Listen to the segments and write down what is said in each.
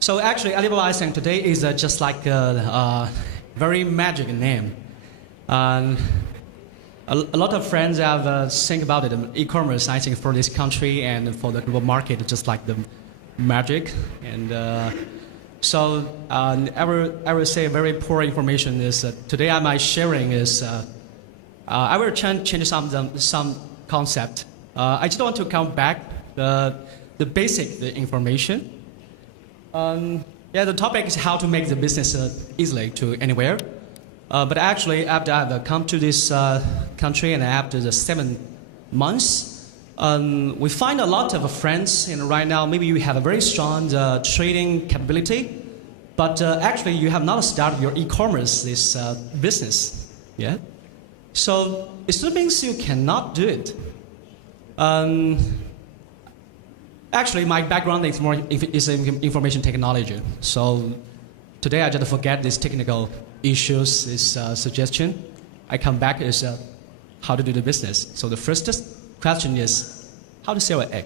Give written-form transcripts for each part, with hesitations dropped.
So actually, Alibaba, I think today is just like a very magic name. And a lot of friends have think about it. E-commerce, I think, for this country and for the global market, just like the magic. And I will say very poor information is today. My sharing is I will change some concept. I just want to come back the basic information. The topic is how to make the business easily to anywhere. But actually, after I've come to this country and after the 7 months, we find a lot of friends. And right now, maybe you have a very strong trading capability, but actually you have not started your e-commerce this business. Yeah. So it still means you cannot do it. Actually, my background is more information technology. So today I just forget these technical issues, this suggestion. I come back is how to do the business. So the first question is how to sell an egg.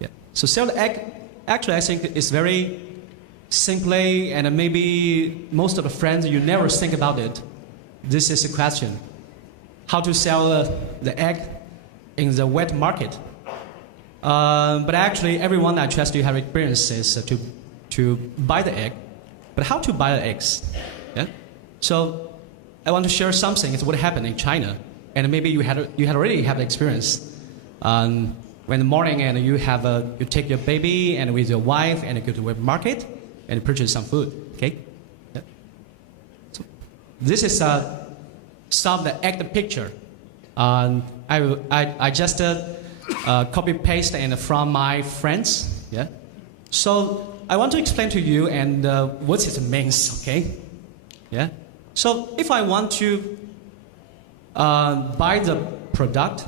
Yeah. So sell the egg, actually I think it's very simply, and maybe most of the friends, you never think about it. This is the question. How to sell the egg in the wet market. But actually, everyone I trust you have experiences to buy the egg. But how to buy the eggs? Yeah. So I want to share something. It's what happened in China, and maybe you had already have experience. When in the morning and you take your baby and with your wife and you go to the wet market and purchase some food. Okay. Yeah. So this is some of the egg picture. I just copy paste and from my friends. Yeah. So I want to explain to you and what it means. Okay. Yeah. So if I want to buy the product,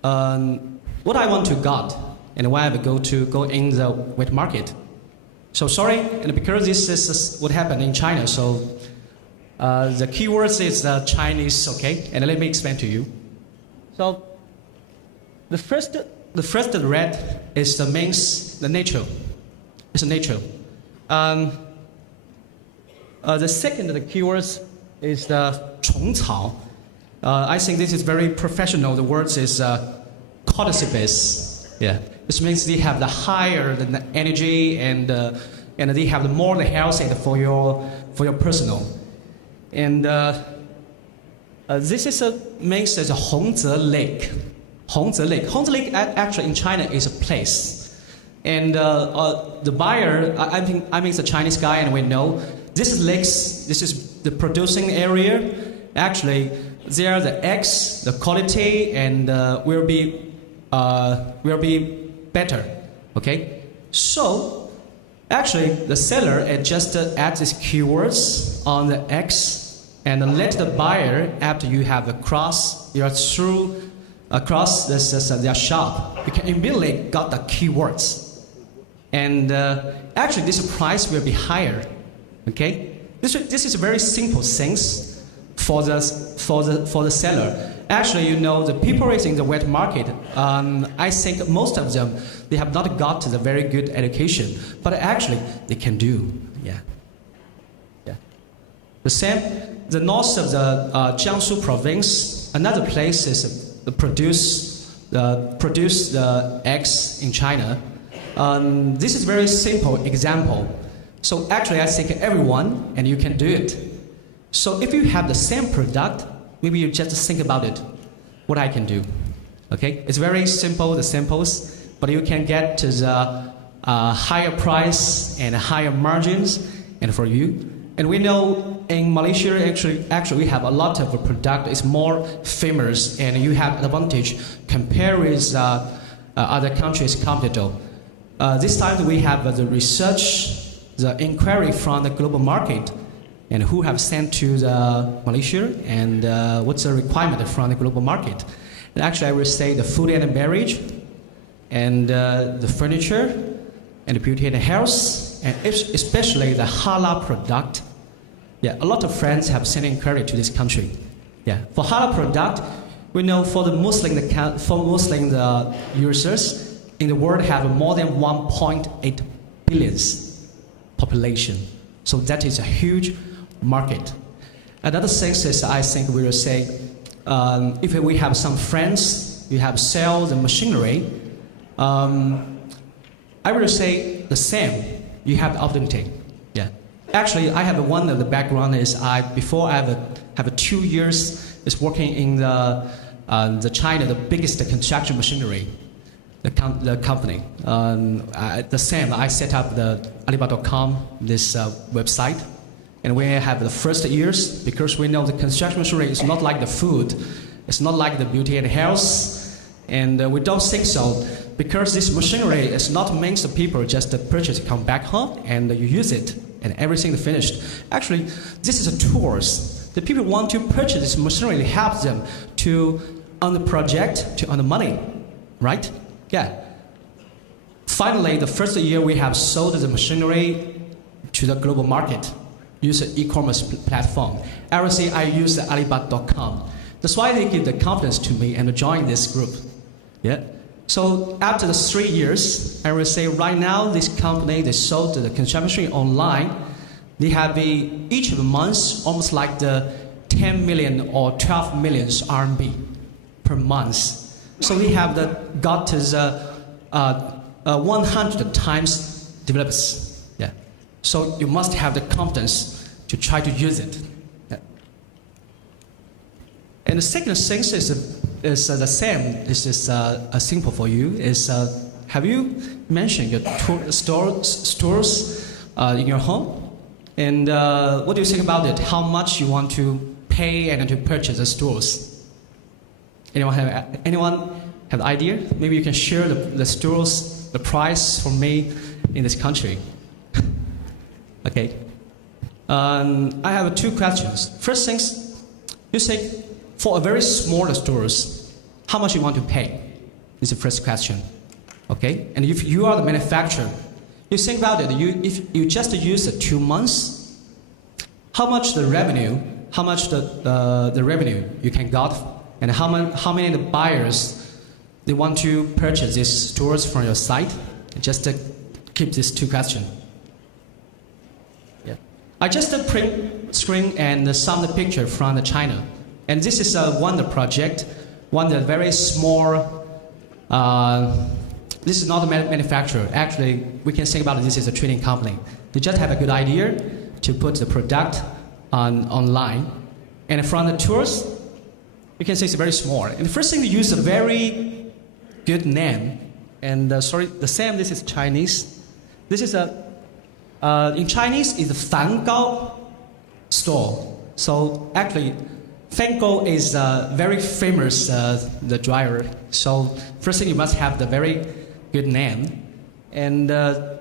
what I want to got and why I go in the wet market. So sorry, and because this is what happened in China. So the keywords is Chinese. Okay, and let me explain to you. So the first red is the nature. It's nature. The second the keywords is the 虫草. I think this is very professional. The words is cordyceps. Yeah, this means they have the higher the energy and they have the more the health and for your personal. And this is means as a Hongze Lake. Hongze Lake. Hongze Lake actually in China is a place. And the buyer, I mean it's a Chinese guy, and we know this is lakes, this is the producing area. Actually, there the eggs, the quality, and will be better. Okay? So, actually, the seller just adds these keywords on the eggs and let the buyer, after you have across their shop, you can immediately got the keywords. And actually, this price will be higher. Okay, this is very simple things for the seller. Actually, the people is in the wet market. I think most of them they have not got the very good education, but actually they can do. Yeah. The same, the north of the Jiangsu province, another place is produce the eggs in China. This is very simple example. So actually, I think everyone, and you can do it. So if you have the same product, maybe you just think about it, what I can do. Okay, it's very simple, the samples, but you can get to the higher price and higher margins, and for you. And we know in Malaysia, actually we have a lot of product. It's more famous, and you have advantage compared with other countries' competitor. This time we have the research, the inquiry from the global market, and who have sent to the Malaysia, and what's the requirement from the global market. And actually, I will say the food and beverage, and the furniture, and the beauty and health, and especially the halal product. Yeah, a lot of friends have sent inquiry to this country. Yeah, for halal product, we know for the Muslim users in the world have more than 1.8 billions population. So that is a huge market. Another thing is, I think we will say, if we have some friends, you have sales and machinery, I will say the same. You have the opportunity. Yeah. Actually, I have one of the background is before I have 2 years is working in the China, the biggest construction machinery, the company. The same, I set up the Alibaba.com, this website. And we have the first years, because we know the construction machinery is not like the food, it's not like the beauty and health, and we don't think so, because this machinery is not meant for people just to purchase, come back home, and you use it, and everything is finished. Actually, this is a tools. The people want to purchase this machinery to help them to earn the project, to earn the money, right? Yeah. Finally, the first year we have sold the machinery to the global market. Use an e-commerce platform. Everything I use the Alibaba.com. That's why they give the confidence to me and join this group. Yeah. So after the 3 years, I will say right now this company they sold the construction machinery online. They have each of the months almost like the 10 million or 12 million RMB per month. So we have got 100 times developers. Yeah. So you must have the confidence to try to use it. Yeah. And the second thing is the same. This is simple for you. Have you mentioned your stores in your home? And what do you think about it? How much you want to pay and to purchase the stores? Anyone have an idea? Maybe you can share the stores, the price for me in this country. Okay. I have 2 questions. First things, you say for a very small stores, how much you want to pay? Is the first question. Okay. And if you are the manufacturer, you think about it. If you just use 2 months, how much the revenue you can got, and how many the buyers they want to purchase these stores from your site? Just keep these 2 questions. Yeah. I just print screen and some of the picture from China, and this is one project, one very small. This is not a manufacturer. Actually, we can think about it, this is a trading company. They just have a good idea to put the product online. And from the tours, you can say it's very small. And the first thing, they use a very good name. And the same, this is Chinese. This is in Chinese, is a Fangao store. So actually, Fangao is a very famous the driver. So first thing, you must have the very good name. And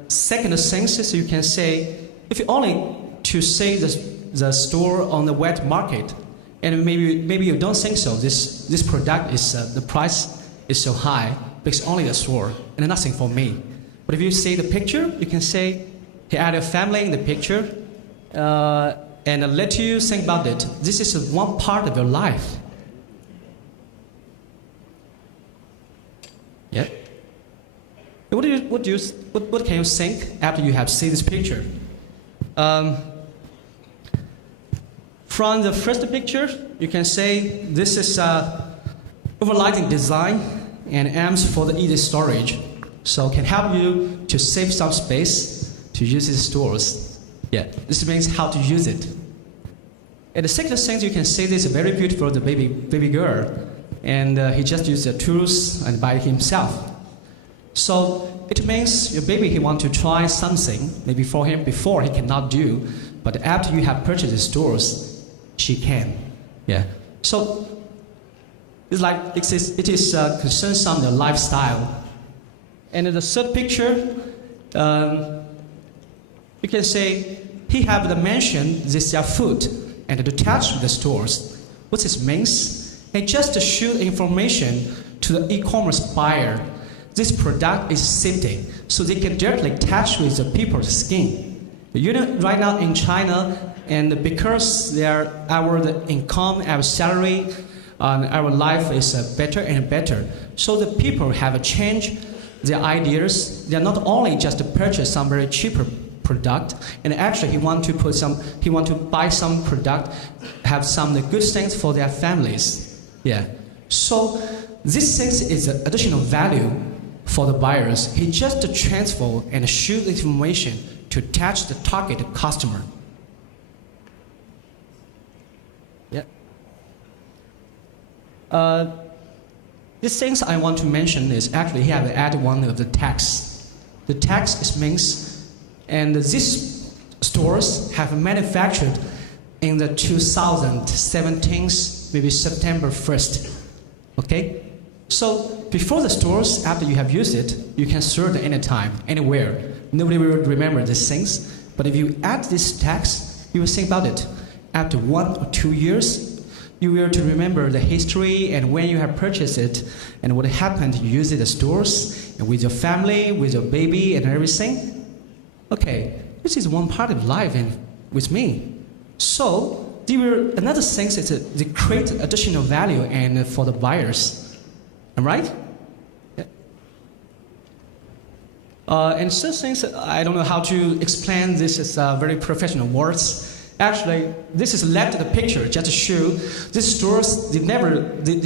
second thing is you can say, if you only to say the store on the wet market, and maybe you don't think so, this product is the price is so high because only the store and nothing for me. But if you see the picture, you can say, hey, add your family in the picture, and let you think about it. This is one part of your life. Yeah. What can you think after you have seen this picture? From the first picture, you can say this is overlighting design and aims for the easy storage, so can help you to save some space to use these stores. Yeah, this means how to use it. And the second thing you can say, this is very beautiful, the baby girl, and he just used the tools and by himself. So it means your baby, he want to try something maybe for him before he cannot do, but after you have purchased the stores, she can. Yeah. So it's like it is concerns on the lifestyle. And in the third picture, you can say he have the mention this food and attached to the stores. What this means? And just to show information to the e-commerce buyer. This product is safety, so they can directly touch with the people's skin. You know, right now in China, and because our income, our salary, our life is better and better, so the people have changed their ideas. They're not only just to purchase some very cheaper product, and actually he want to buy some product, have some good things for their families. Yeah. So this things is an additional value for the buyers. He just transfer and shoot the information to touch the target customer. Yeah. These things I want to mention is actually he have added one of the tax. The tax means, and these stores have manufactured in the 2017, maybe September 1st. Okay? So before the stores, after you have used it, you can search at any time, anywhere. Nobody will remember these things. But if you add this tax, you will think about it. After 1 or 2 years, you will to remember the history and when you have purchased it and what happened. You use it at the stores and with your family, with your baby and everything. Okay, this is one part of life and with me. So another thing is they create additional value and for the buyers. Am I right? Yeah. And some things I don't know how to explain. This is very professional words. Actually, this is left the picture just to show these stores. They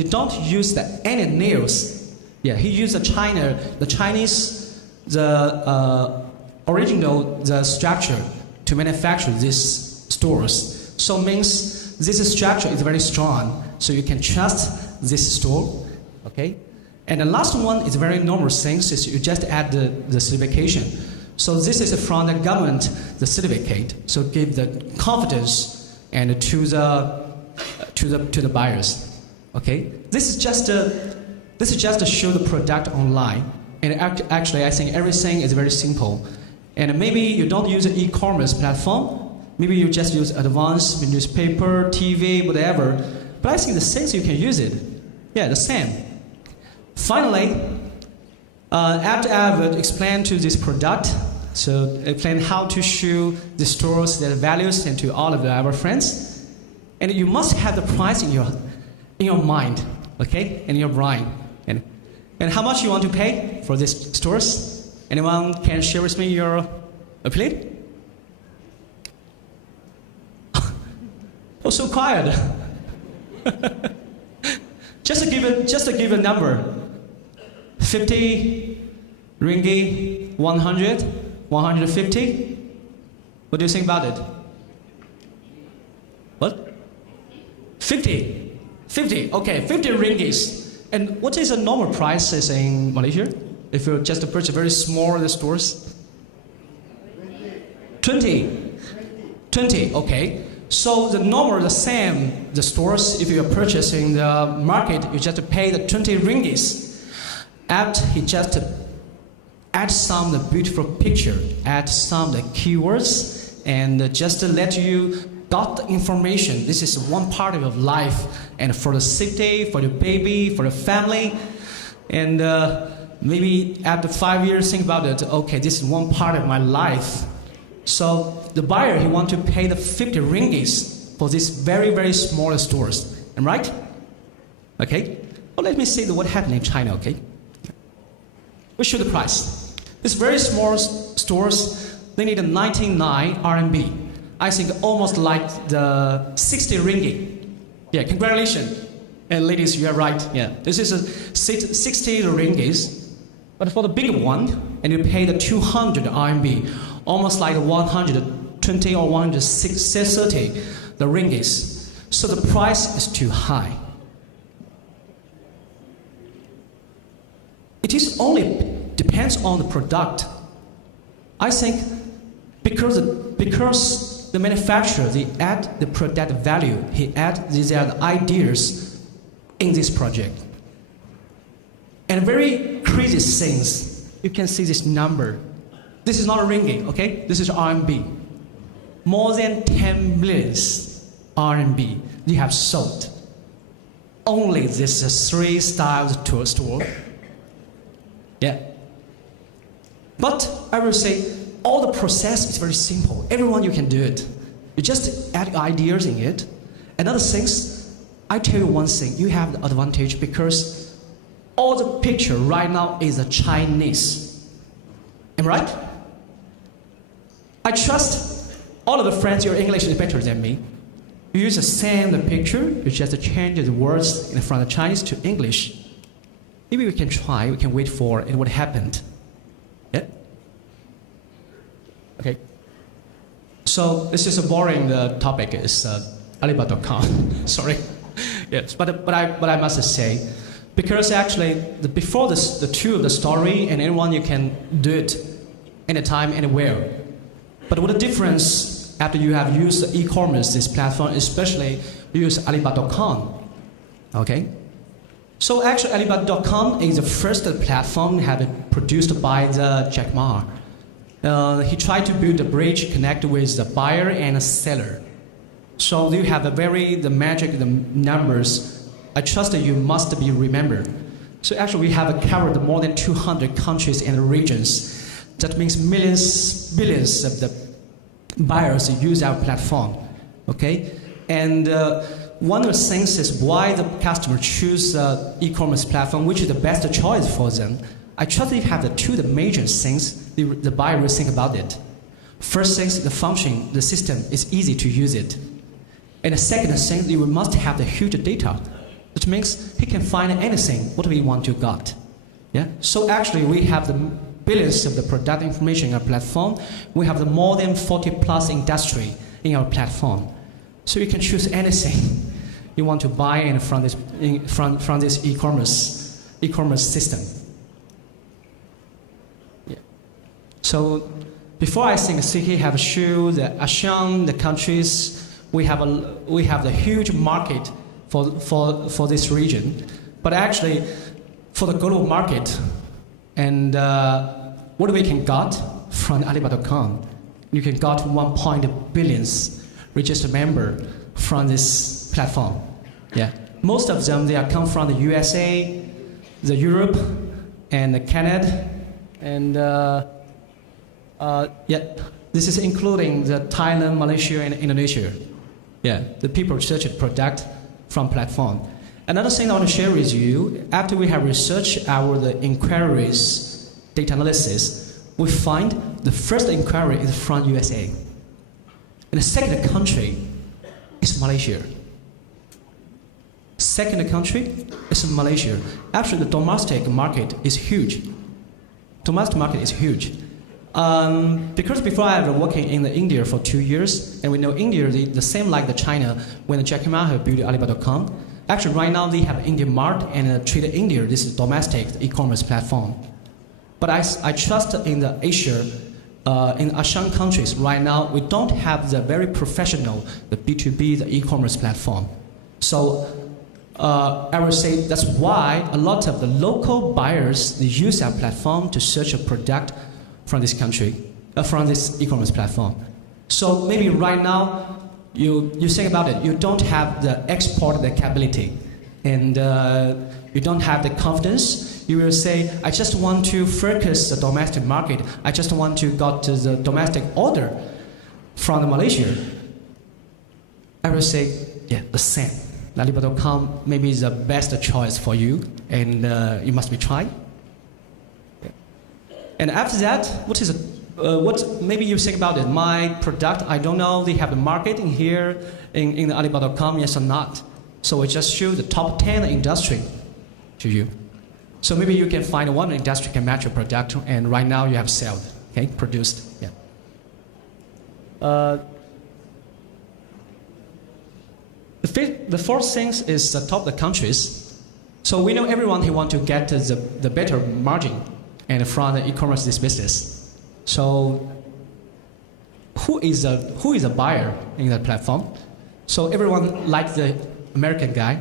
don't use any nails. Yeah, he used the Chinese, original structure to manufacture these stores. So means this structure is very strong. So you can trust this store. Okay, and the last one is very normal things. Is you just add the certification. So this is from the government, the certificate. So give the confidence and to the buyers. Okay, this is just to show the product online. And actually, I think everything is very simple. And maybe you don't use an e-commerce platform. Maybe you just use advanced newspaper, TV, whatever. But I think the things you can use it. Yeah, the same. Finally, after I've explained to this product, so explain how to show the stores their values and to all of our friends, and you must have the price in your mind, okay, in your brain, and how much you want to pay for these stores. Anyone can share with me your opinion? Oh, so quiet. Just to give a number. 50 ringgit, 100, 150. What do you think about it? What? 50. 50. Okay, 50 ringgits. And what is the normal prices in Malaysia? If you just purchase very small stores? 20. 20. Okay. So the same, the stores, if you are purchasing the market, you just pay the 20 ringgits. After he just add some the beautiful picture, add some the keywords, and just to let you got the information. This is one part of your life, and for the safety, for the baby, for the family, and maybe after 5 years, think about it. Okay, this is one part of my life. So the buyer, he want to pay the 50 ringgits for these very, very small stores. Am I right? Okay. Well, let me see what happened in China. Okay. We show the price. These very small stores, they need 99 RMB. I think almost like the 60 ringgit. Yeah, congratulations. And ladies, you are right. Yeah, this is a 60 ringgits. But for the bigger one, and you pay the 200 RMB, almost like 120 or 130 the ringgits. So the price is too high. It is only depends on the product. I think because the manufacturer, they add the product value, he add these ideas in this project. And very crazy things, you can see this number. This is not a ringgit, okay? This is RMB. More than 10 million RMB they have sold. Only this 3 styles to a store. Yeah. But I will say, all the process is very simple. Everyone, you can do it. You just add ideas in it. Another things, I tell you one thing, you have the advantage because all the picture right now is a Chinese. Am I right? I trust all of the friends your English is better than me. You use the same picture, you just change the words from the Chinese to English. Maybe we can try, we can wait for it what happened. Yeah? Okay. So this is a boring topic, is Alibaba.com. Sorry. Yes, but I must say, because actually before the two of the story and anyone you can do it anytime, anywhere. But what the difference after you have used e-commerce, this platform, especially use Alibaba.com, okay? So actually Alibaba.com is the first platform have produced by the Jack Ma. He tried to build a bridge connect with the buyer and the seller. So you have the magic, the numbers. I trust that you must be remembered. So actually we have covered more than 200 countries and regions. That means millions, billions of the buyers use our platform, okay? And one of the things is why the customer choose e-commerce platform, which is the best choice for them. I trust you have the major things the buyer will think about it. First thing, the function, the system is easy to use it. And the second thing, you must have the huge data, which means he can find anything what we want to got. Yeah. So actually, we have the billions of the product information in our platform. We have the more than 40+ industry in our platform. So you can choose anything you want to buy and from this e-commerce system. Yeah. So before I think CK have shown the ASEAN, the countries, we have the huge market for this region. But actually, for the global market, and what we can got from Alibaba.com, you can got 1 billions registered member from this platform. Yeah, most of them they are come from the USA, the Europe, and the Canada, and yeah, this is including the Thailand, Malaysia, and Indonesia. Yeah, the people search a product from platform. Another thing I want to share with you, after we have researched the inquiries, data analysis, we find the first inquiry is from USA. And the second country is Malaysia. Second country is Malaysia. Actually, the domestic market is huge. Domestic market is huge. Because before I was working in India for 2 years, and we know India, the same like the China, when Jack Ma built Alibaba.com. Actually, right now they have India Mart and Trade India. This is domestic e-commerce platform. But I trust in the Asia, in ASEAN countries right now, we don't have the very professional, the B2B, the e-commerce platform. So I would say that's why a lot of the local buyers they use our platform to search a product from this country, from this e-commerce platform. So maybe right now, you think about it, you don't have the export capability, and you don't have the confidence. You will say, I just want to focus the domestic market. I just want to get the domestic order from Malaysia. I will say, yeah, the same. Alibaba.com maybe is the best choice for you, and you must be trying. And after that, what maybe you think about it? My product, I don't know. They have the marketing here in the Alibaba.com, yes or not. So we just show the top 10 industry to you. So maybe you can find one industry can match your product, and right now you have sold, okay, produced. Yeah. The fourth thing is the top the countries. So we know everyone who want to get the better margin and from the e-commerce this business. So who is a buyer in that platform? So everyone likes the American guy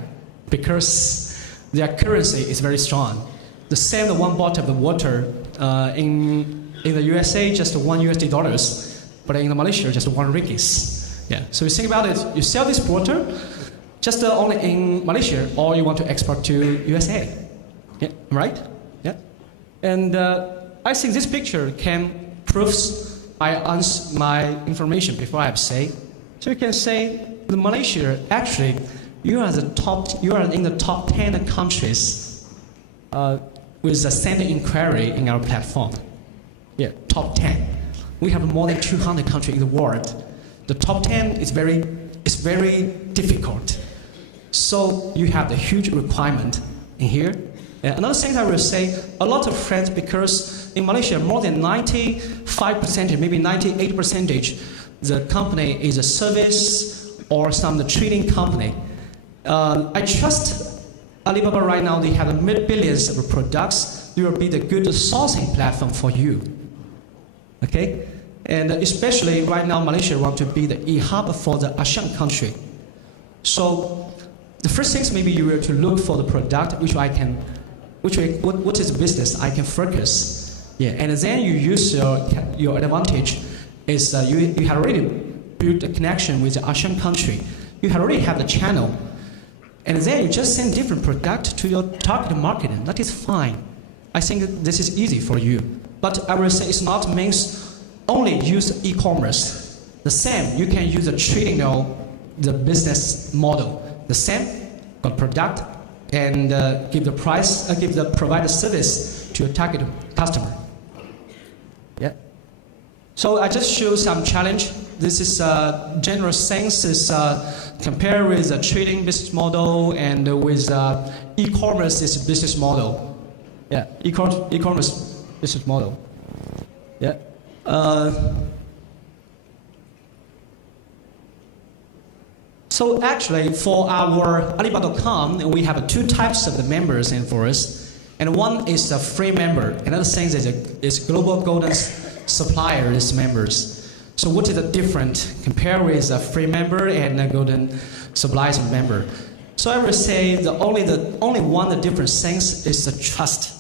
because their currency is very strong. The same the one bottle of the water in the USA just $1, but in Malaysia just 1 ringgit. Yeah. So you think about it, you sell this water just only in Malaysia, or you want to export to USA. Yeah, right? Yeah. And I think this picture can prove my information before I say. So you can say, in Malaysia, actually, you are in the top 10 countries with a send inquiry in our platform. Yeah, top 10. We have more than 200 countries in the world. The top 10 is very difficult. So you have the huge requirement in here. Another thing I will say, a lot of friends, because in Malaysia, more than 95%, maybe 98%, the company is a service or some trading company. I trust Alibaba right now, they have billions of products. They will be the good sourcing platform for you. Okay? And especially right now, Malaysia want to be the e-hub for the ASEAN country. So the first things maybe you will to look for the product what is the business I can focus. Yeah, and then you use your advantage is you have already built a connection with the ASEAN country. You already have the channel. And then you just send different product to your target market, and that is fine. I think this is easy for you. But I will say it's not means only use e-commerce. The same, you can use the trading, the business model. The same, got product, and provide a service to your target customer. Yeah. So I just show some challenge. This is general sense is compare with a trading business model and with e-commerce is business model. Yeah, e-commerce business model. Yeah. So actually, for our Alibaba.com, we have two types of the members in for us. And one is a free member. Another thing is global golden suppliers members. So what is the difference compare with a free member and a golden suppliers member? So I would say the only different things is the trust.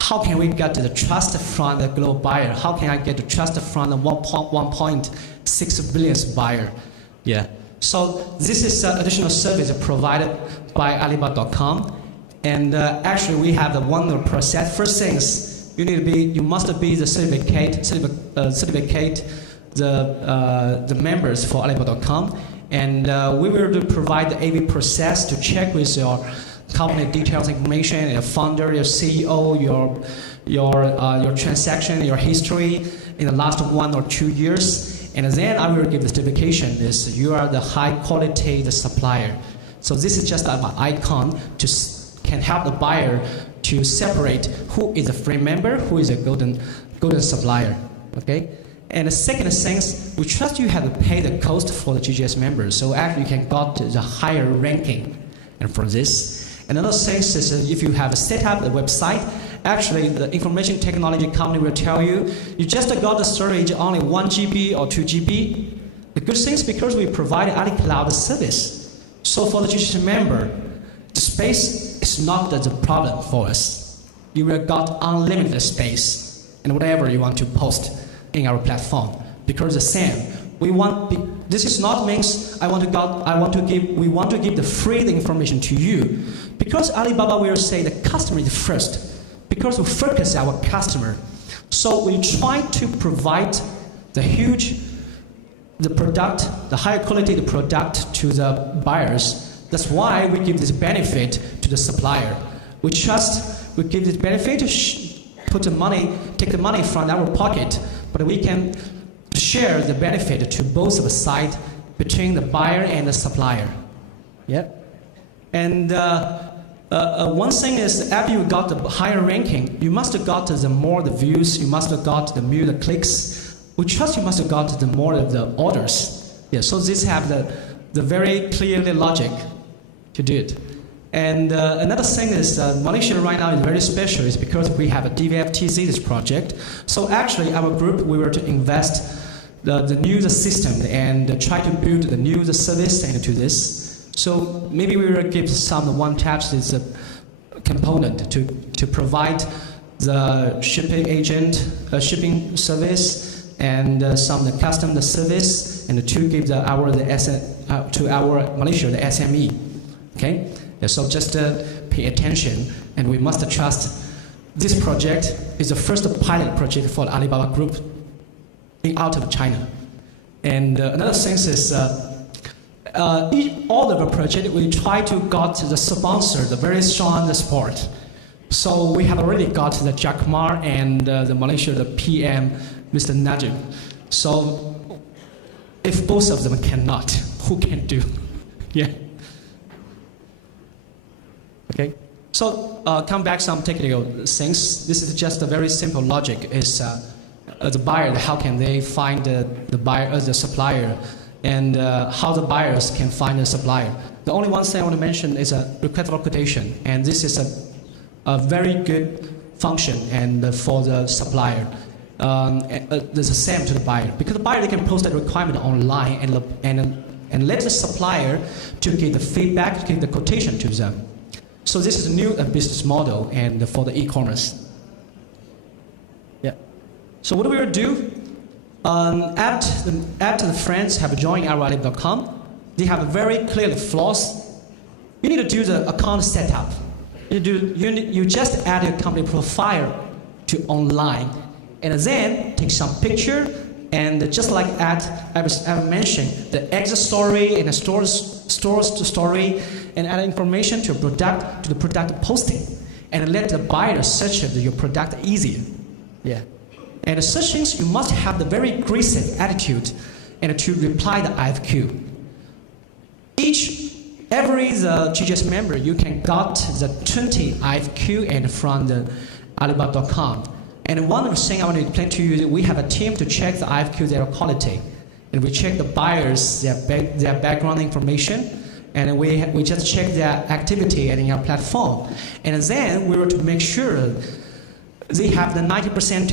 How can we get the trust from the global buyer? How can I get the trust from the 1.6 billion buyer? Yeah. So this is additional service provided by Alibaba.com, and actually we have the one process. First things you must be the certificate the members for Alibaba.com, and we will provide the AV process to check with your company details information, your founder, your CEO, your transaction, your history in the last 1 or 2 years. And then I will give the certification is you are the high quality the supplier. So this is just an icon can help the buyer to separate who is a free member, who is a golden supplier. Okay. And the second thing, we trust you have to pay the cost for the GGS members. So actually you can got the higher ranking. And for this, another thing is if you have set up the website. Actually, the information technology company will tell you, you just got the storage only 1 GB or 2 GB. The good thing is because we provide AliCloud service. So for the GGS member, the space is not the problem for us. You will got unlimited space and whatever you want to post in our platform. Because the same, this is not means we want to give the free information to you. Because Alibaba will say the customer is first. Because we focus our customer, so we try to provide the higher quality the product to the buyers. That's why we give this benefit to the supplier. We give this benefit, take the money from our pocket, but we can share the benefit to both of the sides between the buyer and the supplier. Yeah, and. One thing is, after you got the higher ranking, you must have got the more the views, you must have got the more the clicks. We trust you must have got the more of the orders. Yeah, so this have the very clearly logic to do it. And another thing is, Malaysia right now is very special, is because we have a DVFTC this project. So actually, our group we were to invest the new system and try to build the new service into this. So maybe we will give some one-touch this component to provide the shipping agent, shipping service, and some the custom service, and to give to our Malaysia the SME. Okay, yeah, so just pay attention, and we must trust this project is the first pilot project for the Alibaba Group out of China. And another thing is. All of the project we try to got the sponsor, the very strong support. So we have already got the Jack Ma and the Malaysia, the PM, Mr. Najib. So if both of them cannot, who can do? Yeah. Okay. So come back some technical things. This is just a very simple logic. Is the buyer, how can they find the buyer, the supplier, and how the buyers can find the supplier. The only one thing I want to mention is a request for quotation, and this is a very good function and for the supplier. There's the same to the buyer, because the buyer, they can post that requirement online and let the supplier to give the feedback, to give the quotation to them. So this is a new business model and for the e-commerce. Yeah. So what do we do? After the friends have joined our Alibaba.com, they have a very clear flaws. You need to do the account setup. You just add your company profile to online, and then take some picture, and just like I mentioned, the exit story and the stores to story, and add information to the product posting, and let the buyer search your product easier. Yeah. And such things, you must have the very aggressive attitude and to reply the IFQ. Every GGS member, you can got the 20 IFQ and from the Alibaba.com. And one of the things I want to explain to you is we have a team to check the IFQ, their quality. And we check the buyers, their background information, and we just check their activity in our platform. And then we were to make sure they have the 90%,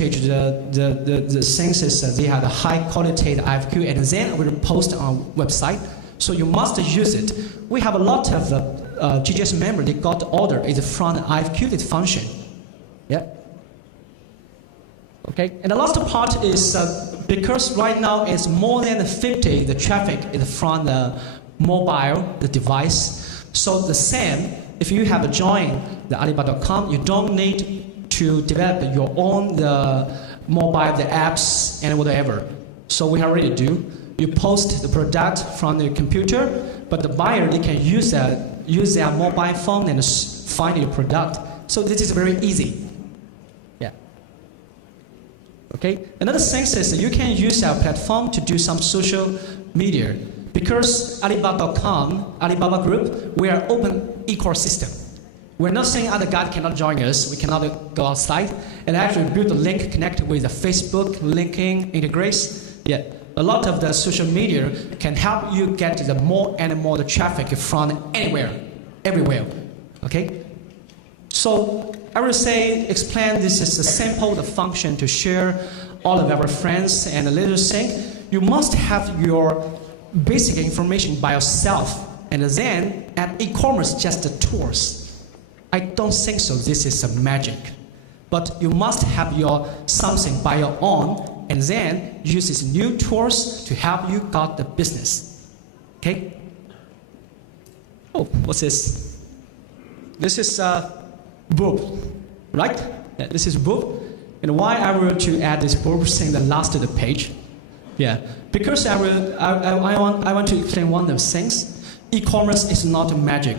the census, they have the high quality IFQ, and then we will post on our website. So you must use it. We have a lot of GGS members, they got order is from the IFQ, this function. Yeah. Okay, and the last part is because right now it's more than 50, the traffic is from the mobile, the device. So the same, if you have joined the Alibaba.com, you don't need to develop your own mobile, the apps, and whatever. So we already do. You post the product from the computer, but the buyer, they can use their mobile phone and find your product. So this is very easy. Yeah. Okay. Another thing is you can use our platform to do some social media, because Alibaba.com, Alibaba Group, we are open ecosystem. We're not saying other guys cannot join us. We cannot go outside and actually build a link, connect with the Facebook, linking, integrates. Yeah. A lot of the social media can help you get the more and more the traffic from anywhere, everywhere. Okay? So I will say, explain this is a simple function to share all of our friends and a little thing. You must have your basic information by yourself, and then at e-commerce just the tools. I don't think so. This is a magic, but you must have your something by your own. And then use these new tools to help you got the business. Okay? Oh, what's this? This is verb, right? Yeah, this is verb. And why I will to add this verb thing the last of the page? Yeah, because I want to explain one of the things. E-commerce is not magic.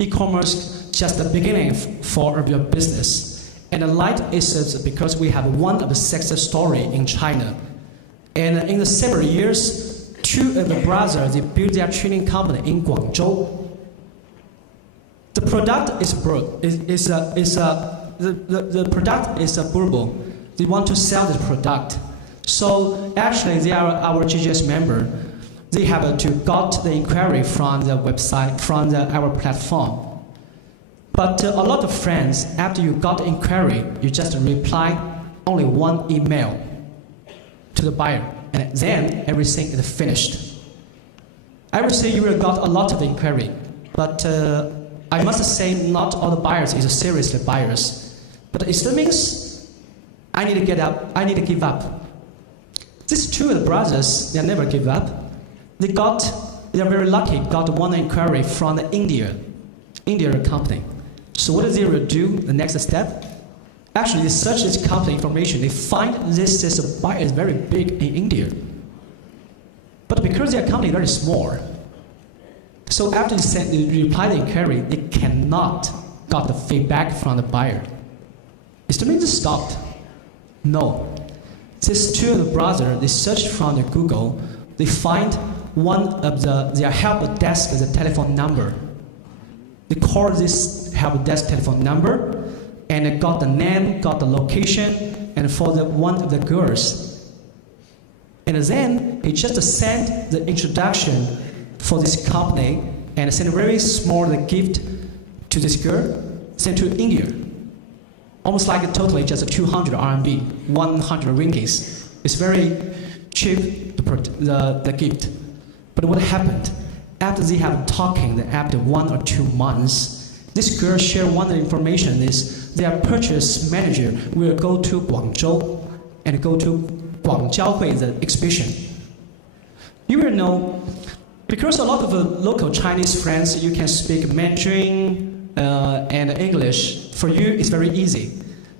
E-commerce just the beginning for your business. And the light is because we have one of the success story in China. And in the several years, two of the brothers, they built their training company in Guangzhou. The product is the product is a bourbon. They want to sell the product. So actually, they are our GGS member. They have to got the inquiry from the website, from our platform. But a lot of friends, after you got the inquiry, you just reply only one email to the buyer, and then everything is finished. I would say you will got a lot of inquiry, but I must say not all the buyers is seriously buyers. But it still means I need to give up. These two of the brothers, they never give up. They are very lucky, got one inquiry from the India company. So what do they do? The next step? Actually, they search this company information. They find this is a buyer is very big in India. But because their company is very small, so after they reply the inquiry, they cannot got the feedback from the buyer. Is the means stopped? No. These two brothers, they searched from the Google, they find one of their help desk as a telephone number. They call this help desk telephone number, and they got the name, got the location, and for one of the girls. And then he just sent the introduction for this company and sent a very small gift to this girl, sent to India. Almost like totally just 200 RMB, 100 ringgits. It's very cheap, the gift. But what happened? After they have talking, after 1 or 2 months, this girl shared one information is their purchase manager will go to Guangzhou and go to Guangjiahui, the exhibition. You will know, because a lot of local Chinese friends, you can speak Mandarin and English. For you, it's very easy.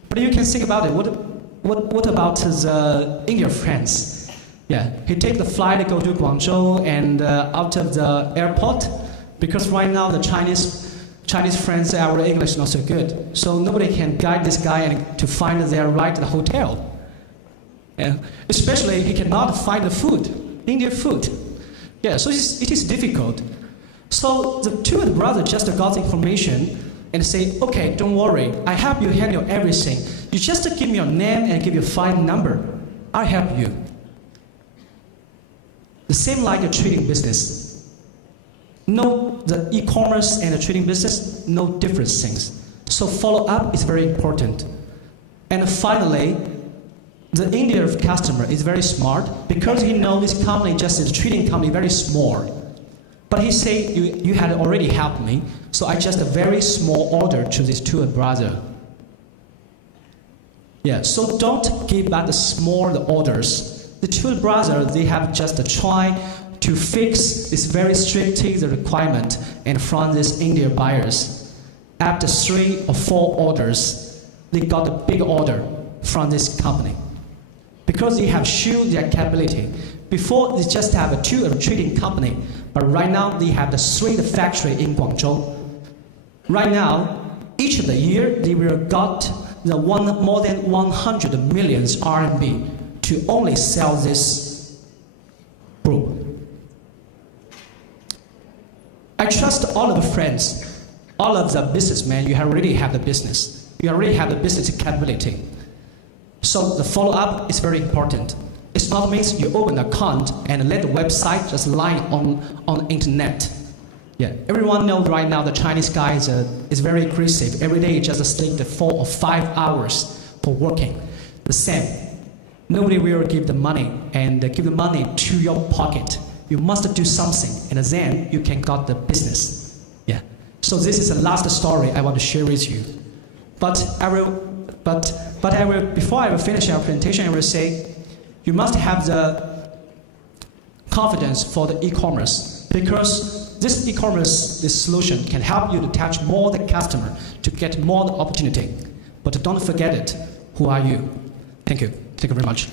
But you can think about it. What about the Indian friends? Yeah, he take the flight to go to Guangzhou and out of the airport, because right now the Chinese friends, our English is not so good. So nobody can guide this guy to find their right to the hotel. Yeah. Especially he cannot find the food, Indian food. Yeah, so it is difficult. So the two brothers just got the information and say, okay, don't worry, I help you handle everything. You just give me your name and give your phone number. I'll help you. The same like a trading business. No, the e-commerce and the trading business, no different things. So follow up is very important. And finally, the Indian customer is very smart because he knows this company just is a trading company, very small. But he say, you had already helped me, so I just a very small order to these two brothers. Yeah, so don't give back the small orders. The two brothers, they have just tried to fix this very strict requirement and from these Indian buyers. After 3 or 4 orders, they got a big order from this company. Because they have shown their capability. Before, they just have a 2 trading company, but right now they have the 3 factory in Guangzhou. Right now, each of the year, they will got more than 100 million RMB to only sell this group. I trust all of the friends, all of the businessmen, you already have the business. You already have the business capability. So the follow-up is very important. It's not means you open an account and let the website just lie on internet. Yeah, everyone knows right now the Chinese guy is very aggressive. Every day just sleep 4 or 5 hours for working. The same. Nobody will give the money and give the money to your pocket. You must do something, and then you can get the business. Yeah. So this is the last story I want to share with you. But before I will finish our presentation, I will say, you must have the confidence for the e-commerce, because this e-commerce, this solution can help you to touch more the customer, to get more the opportunity. But don't forget it. Who are you? Thank you. Thank you very much.